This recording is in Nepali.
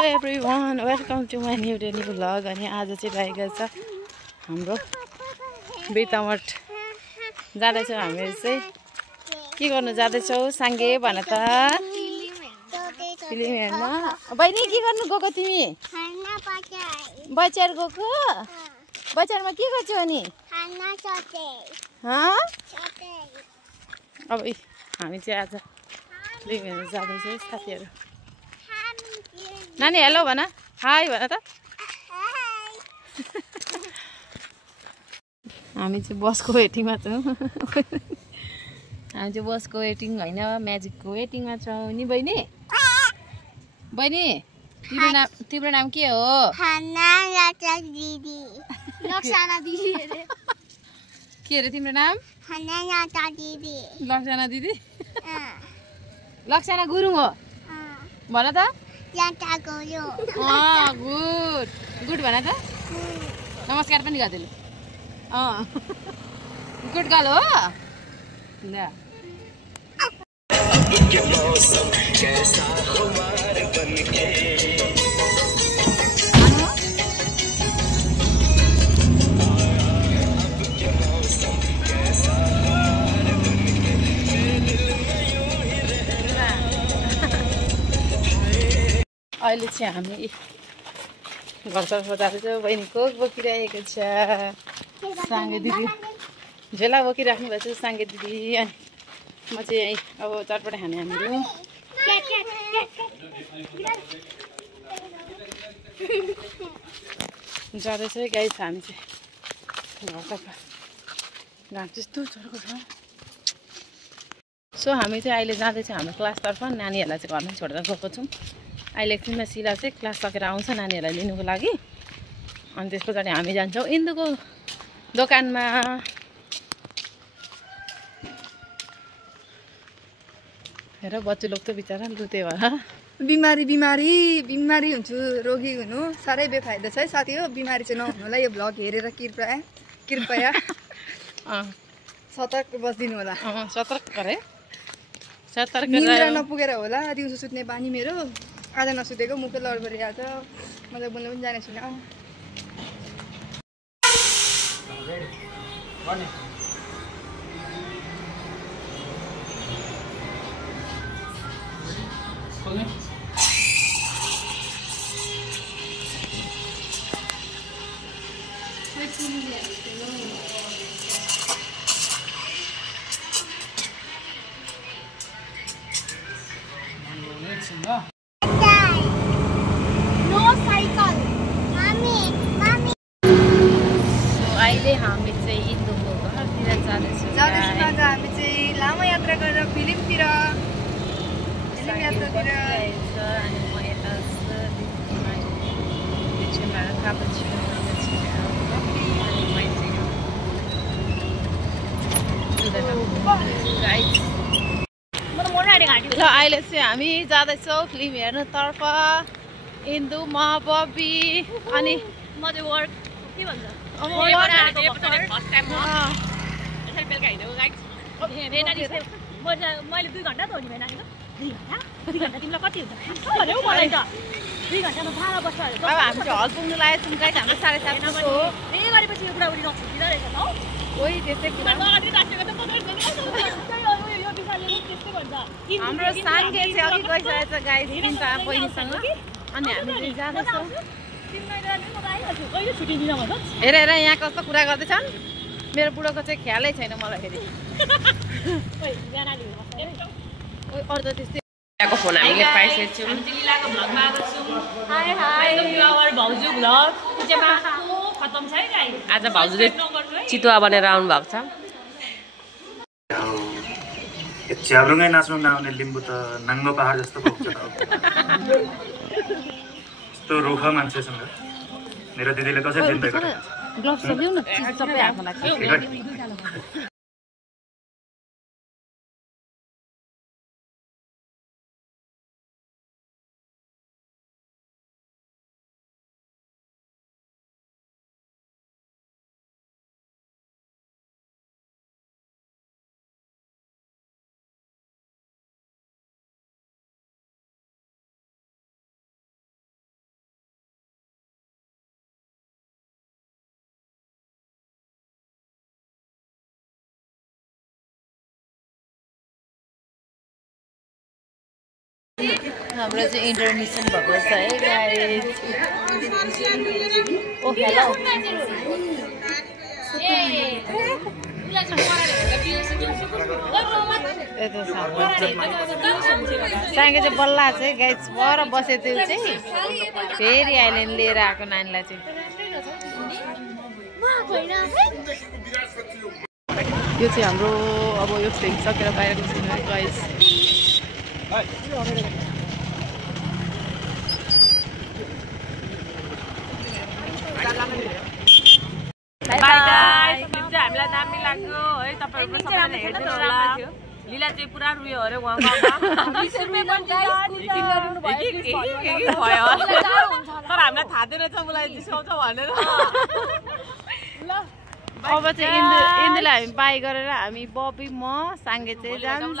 Hello everyone, welcome to my new daily vlog. अनि आज चाहिँ रहेको छ हाम्रो बेतामठ जाँदैछौँ हामीहरू चाहिँ के गर्नु जाँदैछौँ साङ्गे भन त फिल्म हेर्न। बहिनी के गर्नु गएको तिमी? बजार गएको? बजारमा के गर्छौ अनि? अब हामी चाहिँ आज फिल्म हेर्न जाँदैछौँ साथीहरू। नानी हेलो भन, हाई भन त। हामी चाहिँ बसको वेटिङमा छौँ। हामी चाहिँ बसको वेटिङ होइन म्याजिकको वेटिङमा छौँ नि बहिनी। बहिनी तिम्रो नाम के हो? के अरे तिम्रो नाम? लक्ष्याना दिदी। लक्ष्याना गुरुङ हो भन त। गुड गुड भन त। नमस्कार पनि गरिदिनु। गुड गर्ल हो ल। अहिले चाहिँ हामी घरतर्फ जाँदैछौँ। बहिनी कोक बोकिरहेको छ, साङ्गे दिदी झोला बोकिराख्नु भएको छ साङ्गे दिदी। अनि म चाहिँ अब चटपट खाने हामीहरू जाँदैछ गाइस। हामी चाहिँ घरतर्फ घाम त्यस्तो चर्को छ। सो हामी चाहिँ अहिले जाँदैछ हाम्रो क्लासतर्फ। नानीहरूलाई चाहिँ घरमा छोडेर गएको छौँ। अहिले एकछिनमा सिला चाहिँ क्लास सकेर आउँछ नानीहरूलाई लिनुको लागि। अनि त्यस पछाडि हामी जान्छौँ इन्दुको दोकानमा। हेर बच्चु लोग त बिचरा लुते भएर बिमारी हुन्छु, रोगी हुनु साह्रै बेफाइदा छ है साथी हो। बिमारी चाहिँ नहुनुलाई यो भ्लग हेरेर कृपया सतर्क बस्दिनु होला। सतर्क गरे सतर्क निन्द्रा नपुगेर होला दिउँसो सुत्ने बानी मेरो। आज नसुतेको मुखै लडबडिरहेको छ, मलाई बोल्नु पनि जाने छैन। अहिले हामी चाहिँ इन्दुको घरतिर जाँदैछौँ। हामी चाहिँ लामो यात्रा गरेर फिल्मतिर यात्रातिर। अनि म यता ल अहिले चाहिँ हामी जाँदैछौँ फिल्म हेर्नुतर्फ। इन्दु म बबी अनि म चाहिँ वर्क के भन्छ मैले 2 घन्टा त हो नि नानीको। 2 घन्टा तिमीलाई कति हुन्छ भन्यो मलाई त। 2 घन्टामा भाडा बस्छ अरे। अब हामी चाहिँ हल पुग्नु लागेको छौँ गाइस। हाम्रो 7:30 हो। त्यही गरेपछि यो बुढाबुढी नछुट्टिँदो रहेछ त हौ। ओइ त्यस्तै कुरा। हाम्रो साङ्गे चाहिँ अघि गइसकेको छ गाइस तिनवटा बहिनीसँग। अनि हामी चाहिँ जाँदैछौँ। हेर हेर यहाँ कस्तो कुरा गर्दैछन्। मेरो बुढोको चाहिँ ख्यालै छैन मलाई फेरि। अरू त त्यस्तै फोन हामीले पाइसकेको छौँ। आज भाउजूले चितुवा बनेर आउनु भएको छ। च्याब्रुङै नाच्नु नआउने लिम्बू त नाङ्गो पहाड जस्तो पुग्छ त। यस्तो रुख मान्छेसँग मेरो दिदीले कसरी जिन्दै गरेको ग्लोभ्स ल्याउन सबै हातमा लाग्छ। हाम्रो चाहिँ इन्टरमिसन भएको छ है गाइस। ओ हेलो साङ्गे चाहिँ बल्ला चाहिँ गाइस पर बसे त्यो चाहिँ फेरि अहिले लिएर आएको नानीलाई चाहिँ यो चाहिँ हाम्रो अब यो फिल्म सकेर बाहिरको सिनेमा गाइस। हामीलाई दामी लाग्यो है तपाईहरु सबैले हेर्नु होला लीला चाहिँ पुरा रुयो अरे उहाँको तर हामीलाई थाहा थिएन छ मलाई जिस्काउँछ भनेर अब चाहिँ इन्दुलाई हामी बाई गरेर हामी बबी म साङ्गे चाहिँ जान्छौँ।